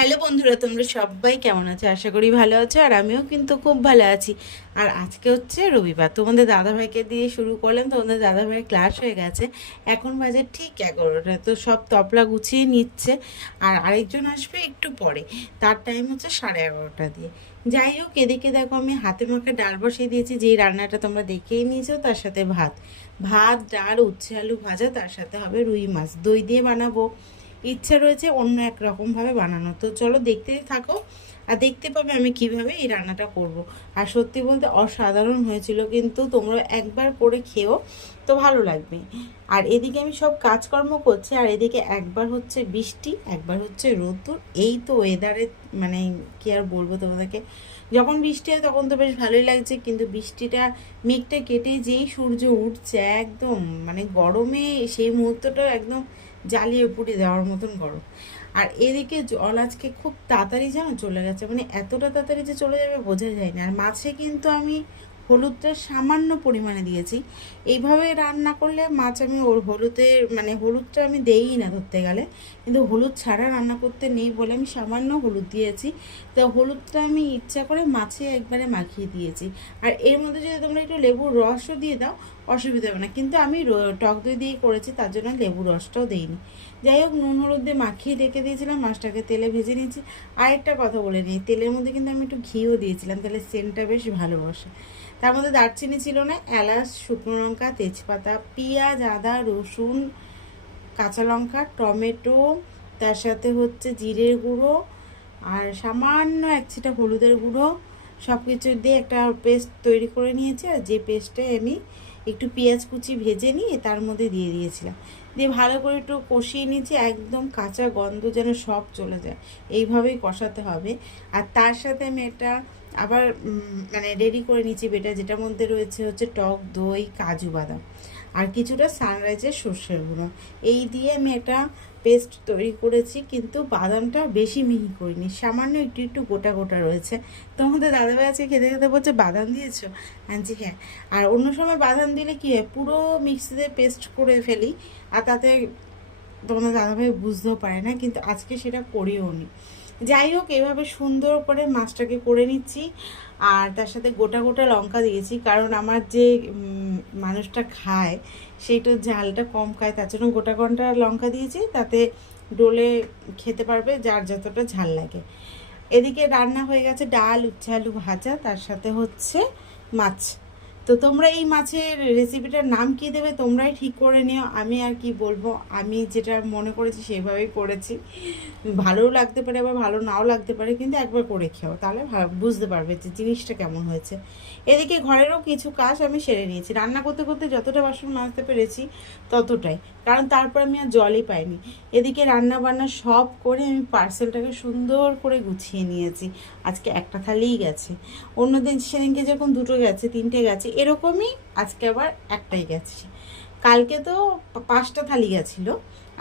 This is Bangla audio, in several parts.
হ্যালো বন্ধুরা, তোমরা সবাই কেমন আছো? আশা করি ভালো আছো, আর আমিও কিন্তু খুব ভালো আছি। আর আজকে হচ্ছে রবিবার, তোমাদের দাদাভাইকে দিয়ে শুরু করলাম, তোমাদের দাদাভাইয়ের ক্লাস হয়ে গেছে। এখন বাজে ঠিক এগারোটা, তো সব তপলা গুছিয়ে নিচ্ছে, আর আরেকজন আসবে একটু পরে। তার টাইম হচ্ছে সাড়ে এগারোটা দিয়ে। যাই হোক, এদিকে দেখো আমি হাতে মাখা ডাল বসিয়ে দিয়েছি, যেই রান্নাটা তোমরা দেখেই নিয়েছো, তার সাথে ভাত। ভাত, ডাল, উচ্ছে, আলু ভাজা, তার সাথে হবে রুই মাছ। দই দিয়ে বানাবো। ইচ্ছা রয়েছে অন্য এক রকমভাবে বানানো তো চলো দেখতে থাকো আর দেখতে পাবে আমি কীভাবে এই রান্নাটা করব। আর সত্যি বলতে অসাধারণ হয়েছিল, কিন্তু তোমরা একবার করে খেও তো ভালো লাগবে। আর এদিকে আমি সব কাজকর্ম করছি, আর এদিকে একবার হচ্ছে বৃষ্টি, একবার হচ্ছে রোদ্দুর। এই তো ওয়েদারে মানে কি আর বলব তোমাদেরকে, যখন বৃষ্টি হয় তখন তো বেশ ভালোই লাগছে, কিন্তু বৃষ্টিটা মেঘটা কেটে যেই সূর্য উঠছে একদম মানে গরমে সেই মুহূর্তটা একদম জ্বালিয়ে পুড়ে দেওয়ার মতন গরম। আর এদিকে জল আজকে খুব তাড়াতাড়ি যেন চলে গেছে মানে এতটা তাড়াতাড়ি যে চলে যাবে বোঝা যায় না। আর মাছে কিন্তু আমি হলুদটা সামান্য পরিমাণে দিয়েছি। এইভাবে রান্না করলে মাছ আমি ওর হলুদে মানে হলুদটা আমি দেই না ধরতে গেলে। কিন্তু হলুদ ছাড়া রান্না করতে নেই বলে আমি সামান্য হলুদ দিয়েছি। তো হলুদটা আমি ইচ্ছা করে মাছে একবারে মাখিয়ে দিয়েছি। আর এর মধ্যে যদি তোমরা একটু লেবুর রসও দিয়ে দাও অসুবিধা হবে না। কিন্তু আমি টক দই দিয়ে করেছি, তার জন্য লেবু রসটাও দিইনি। যাই হোক, নুন হলুদ দিয়ে মাখিয়ে রেখে দিয়েছিলাম, মাছটাকে তেলে ভেজে নিয়েছি। আরেকটা কথা বলে নিই, তেলের মধ্যে কিন্তু আমি একটু ঘিও দিয়েছিলাম, তাহলে সেন্টটা বেশ ভালো বসে তার মধ্যে দারচিনি ছিল না, এলাচ, শুকনো লঙ্কা, তেজপাতা, পেঁয়াজ, আদা, রসুন, কাঁচা লঙ্কা, টমেটো, তার সাথে হচ্ছে জিরের গুঁড়ো, আর সামান্য এক ছিটা হলুদের গুঁড়ো সব কিছু দিয়ে একটা পেস্ট তৈরি করে নিয়েছি, আর যে পেস্টে আমি একটু পেঁয়াজ কুচি ভেজে নিয়ে তার মধ্যে দিয়ে দিয়েছিলাম। দিয়ে ভালো করে একটু কষিয়ে নিয়েছি, একদম কাঁচা গন্ধ যেন সব চলে যায়। এইভাবেই কষাতে হবে। আর তার সাথে আমি এটা আবার মানে রেডি করে নিয়েছি বেটা, যেটার মধ্যে রয়েছে হচ্ছে টক দই, কাজু বাদাম। আর কিছুটা সানরাইজের সর্ষের গুঁড়ো। এই দিয়ে আমি একটা পেস্ট তৈরি করেছি, কিন্তু বাদামটা বেশি মিহি করিনি। সামান্য একটু একটু গোটা গোটা রয়েছে। তোমাদের দাদাভাই আজকে খেতে খেতে বলছে, বাদাম দিয়েছ? আনছি হ্যাঁ। আর অন্য সময় বাদাম দিলে কী হয়, পুরো মিক্সিতে পেস্ট করে ফেলি, আর তাতে তোমাদের দাদাভাই বুঝতেও পারে না, কিন্তু আজকে সেটা করিও নি। যাই হোক, এভাবে সুন্দর করে মাছটাকে করে নিচ্ছি, আর তার সাথে গোটা গোটা লঙ্কা দিয়েছি, কারণ আমার যে মানুষটা খায় সেইটা ঝালটা কম খায়, তার জন্য গোটা ঘণ্টা লঙ্কা দিয়েছি, তাতে ডোলে খেতে পারবে যার যতটা ঝাল লাগে। এদিকে রান্না হয়ে গেছে ডাল, উচ্ছে, আলু ভাজা, তার সাথে হচ্ছে মাছ। তো তোমরা এই মাছের রেসিপিটার নাম কি দেবে তোমরাই ঠিক করে নিও। আমি আর কি বলব, আমি যেটা মনে করেছি সেভাবেই করেছি। ভালোও লাগতে পারে আবার ভালো নাও লাগতে পারে, কিন্তু একবার করে খেও, তাহলে বুঝতে পারবে যে জিনিসটা কেমন হয়েছে। এদিকে ঘরেরও কিছু কাজ আমি সেরে নিয়েছি। রান্না করতে করতে যতটা বাসন মাজতে পেরেছি ততটাই। কারণ তারপর আমি আর জলই পাইনি। এদিকে রান্না বান্না সব করে আমি পার্সেলটাকে সুন্দর করে গুছিয়ে নিয়েছি। আজকে একটা থালিই গেছে। অন্যদিন সেদিনকে যখন দুটো গেছে, তিনটে গেছে, এরকমই আজকে আবার একটাই গেছে। কালকে তো পাঁচটা থালি গেছিল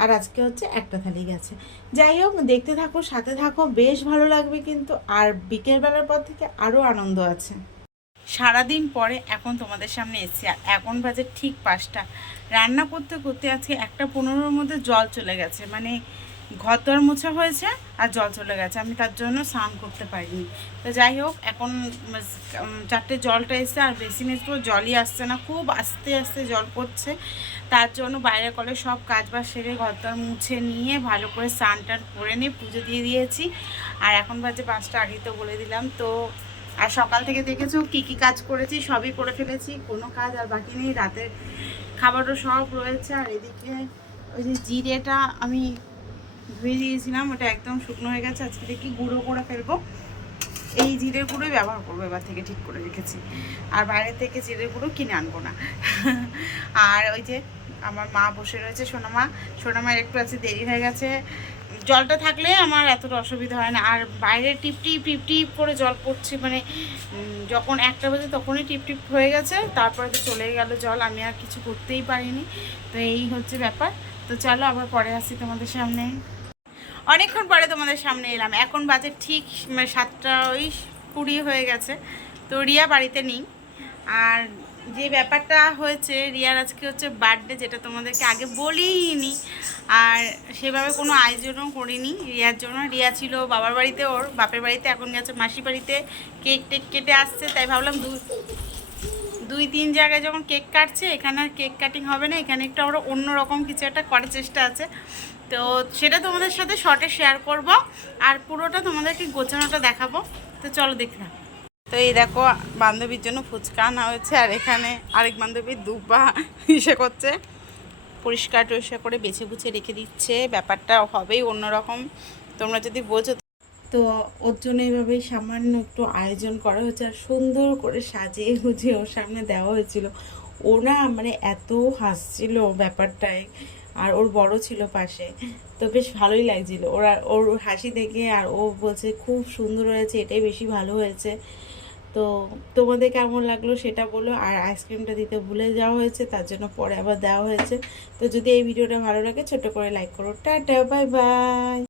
আর আজকে হচ্ছে একটা থালি গেছে। যাই হোক, দেখতে থাকো, সাথে থাকো, বেশ ভালো লাগবে কিন্তু। আর বিকেলবেলার পর থেকে আরও আনন্দ আছে। সারাদিন পরে এখন তোমাদের সামনে এসেছি। আর এখন বাজে ঠিক পাঁচটা। রান্না করতে করতে আজকে একটা পনেরোর মধ্যে জল চলে গেছে। মানে ঘর মোছা হয়েছে আর জল চলে গেছে। আমি তার জন্য স্নান করতে পারিনি। তো যাই হোক, এখন চারটে জলটা এসছে আর বেসিনের তো জলই আসছে না। খুব আস্তে আস্তে জল পড়ছে। তার জন্য বাইরে কলে সব কাজ বাজ সেরে ঘর দর মুছে নিয়ে ভালো করে স্নান টান করে নিয়ে পুজো দিয়ে দিয়েছি। আর এখন বাজে পাঁচটা, আগেই তো বলে দিলাম। তো আর সকাল থেকে দেখেছ কি কি কাজ করেছি, সবই করে ফেলেছি, কোনো কাজ আর বাকি নেই, রাতের খাবারও সব রয়েছে। আর এদিকে ওই যে জিরেটা আমি ধুয়ে দিয়েছিলাম, ওটা একদম শুকনো হয়ে গেছে, আজকে দেখি গুঁড়ো করে ফেলব। এই জিরের গুঁড়োই ব্যবহার করব এবার থেকে ঠিক করে রেখেছি। আর বাইরে থেকে জিরের গুঁড়ো কিনে আনব না। আর ওই যে আমার মা বসে রয়েছে, সোনামা, সোনামার একটু আছে দেরি হয়ে গেছে জলটা থাকলে আমার এতটা অসুবিধা হয় না। আর বাইরে টিপ টিপ টিপ টিপ করে জল পড়ছে মানে যখন একটা বাজে তখনই টিপ টিপ হয়ে গেছে, তারপরে তো চলে গেল জল, আমি আর কিছু করতেই পারিনি। তো এই হচ্ছে ব্যাপার। তো চলো আবার পরে আসি তোমাদের সামনে। অনেকক্ষণ পরে তোমাদের সামনে এলাম। এখন বাজে ঠিক মানে সাতটা ওই কুড়ি হয়ে গেছে। তো রিয়া বাড়িতে নেই। আর যে ব্যাপারটা হয়েছে, রিয়ার আজকে হচ্ছে বার্থডে যেটা তোমাদেরকে আগে বলিনি, আর সেভাবে কোনো আয়োজনও করিনি রিয়ার জন্য। রিয়া ছিল বাবার বাড়িতে, ওর বাপের বাড়িতে, এখন গেছে মাসি বাড়িতে কেক টেক কেটে আসছে, তাই ভাবলাম দু, দুই, তিন জায়গায় যখন কেক কাটছে, এখানে আর কেক কাটিং হবে না, এখানে একটু আমরা অন্যরকম কিছু একটা করার চেষ্টা আছে। তো সেটা তোমাদের সাথে শর্টে শেয়ার করব, আর পুরোটা তোমাদেরকে গোছানোটা দেখাবো। তো চলো দেখলাম তো এই দেখো বান্ধবীর জন্য ফুচকা আনা হয়েছে, আর এখানে আরেক বান্ধবী দুপা ইসে করছে। পরিষ্কার টরিষ্কার করে বেছে বুছে রেখে দিচ্ছে। ব্যাপারটা হবেই অন্যরকম। তোমরা যদি বোঝো তো ওর জন্য এইভাবেই সামান্য একটু আয়োজন করা হয়েছে, আর সুন্দর করে সাজিয়ে গুছিয়ে ওর সামনে দেওয়া হয়েছিল। ওরা মানে এত হাসছিল ব্যাপারটায়, আর ওর বড় ছিল পাশে। তো বেশ ভালোই লাগছিল। ওরা ওর হাসি দেখে আর ও বলছে, খুব সুন্দর হয়েছে, এটাই বেশি ভালো হয়েছে। তো তোমাদের কেমন লাগল সেটা বলো, আর আইসক্রিমটা দিতে ভুলে যাওয়া হয়েছে, তার জন্য পরে আবার দেওয়া হয়েছে। তো যদি এই ভিডিওটা ভালো লাগে ছোট করে লাইক করো। Tata bye bye